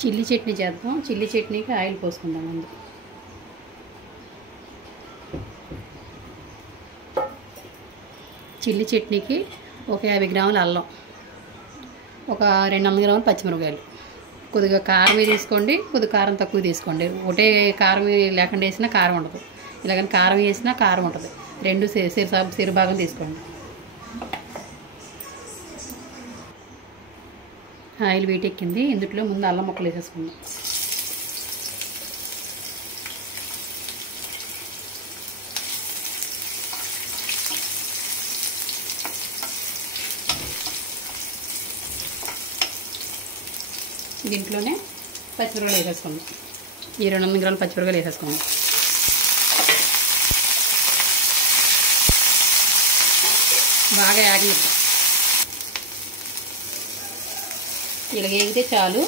Chilli chutney చేద్దాం. Chilli చట్నీకి oil పోసుకుందాం. ముందు చిల్లీ చట్నీకి ఒక 50 గ్రాముల అల్లం, ఒక 200 గ్రాముల పచ్చిమిరపకాయలు, కొద్దిగా కారం తీసుకోండి, కొద్దిగా కారం తక్కువ తీసుకోండి. ఒకటే కారం లేకుండా వేసినా కారం ఉండదు, ఇలాగని కారం వేసినా కారం ఉంటుంది. రెండు సిరుభాగం తీసుకోండి. ఆయిల్ వీటెక్కింది. ఇందులో ముందు అల్లం ముక్కలు వేసేసుకుందాం. దీంట్లోనే పచ్చిమిరపకాయలు వేసేసుకుందాం. ఈ 200 గ్రాముల పచ్చిమిరపకాయలు వేసేసుకుందాం. బాగా యాగిద్దాం. ఇలా వేగితే చాలు.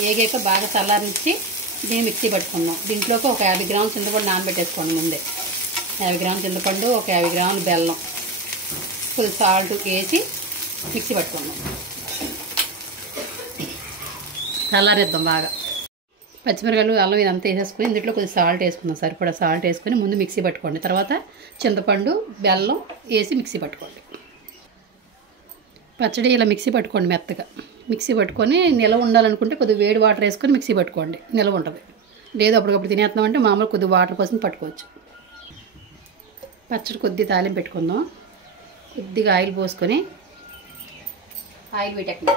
వేగాక బాగా చల్లారించి దీన్ని మిక్సీ పట్టుకుందాం. దీంట్లోకి ఒక 50 గ్రాముల చింతపండు నానబెట్టేసుకోండి. ముందే 50 గ్రాముల చింతపండు, ఒక 50 గ్రాముల బెల్లం, కొద్దిగా సాల్ట్ వేసి మిక్సీ పట్టుకుందాం. చల్లారేద్దాం బాగా. పచ్చిమిరపకాయలు, అల్లం ఇదంతా వేసేసుకుని ఇందులో కొద్దిగా సాల్ట్ వేసుకుందాం. సరిపడా సాల్ట్ వేసుకొని ముందు మిక్సీ పట్టుకోండి. తర్వాత చింతపండు, బెల్లం వేసి మిక్సీ పట్టుకోండి. పచ్చడి ఇలా మిక్సీ పట్టుకోండి. మెత్తగా మిక్సీ పట్టుకొని నిలవ ఉండాలనుకుంటే కొద్దిగా వేడి వాటర్ వేసుకొని మిక్సీ పట్టుకోండి. నిలవ ఉంటుంది. లేదు అప్పటికప్పుడు తినేస్తున్నామంటే మామూలు కొద్దిగా వాటర్ పోసి పట్టుకోవచ్చు. పచ్చడి కొద్దిగా తాలింపు పెట్టుకుందాం. కొద్దిగా ఆయిల్ పోసుకొని ఆయిల్ వీటెక్కింది.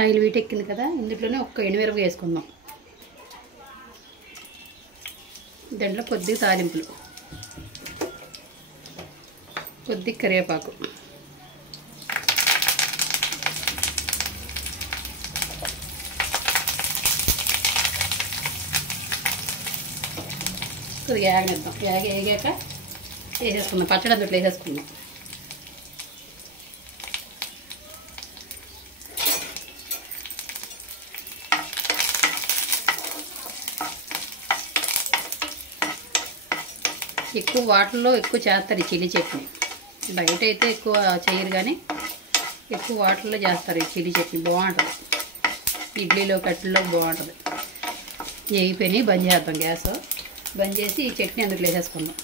ఆయిల్ వీటెక్కింది కదా, ఇందులోనే ఒక్క ఎండుమిరపకాయ వేసుకుందాం. దాంట్లో కొద్దిగా తాలింపులు, కొద్దిగా కరివేపాకు, కొద్దిగా వేగనిద్దాం. వేగాక వేసేసుకుందాం. పచ్చడి అందులో వేసేసుకుందాం. ఎక్కువ వాటర్లో ఎక్కువ చేస్తారు ఈ చిల్లీ చట్నీ. బయట అయితే ఎక్కువ చేయరు, కానీ ఎక్కువ వాటర్లో చేస్తారు ఈ చిల్లీ చట్నీ. బాగుంటుంది. ఇడ్లీలో కట్టుల్లో బాగుంటుంది. వేగిపోయినాయి. బంద్ చేద్దాం. గ్యాస్ బంద్ చేసి ఈ చట్నీ అందులో వేసేసుకుందాం.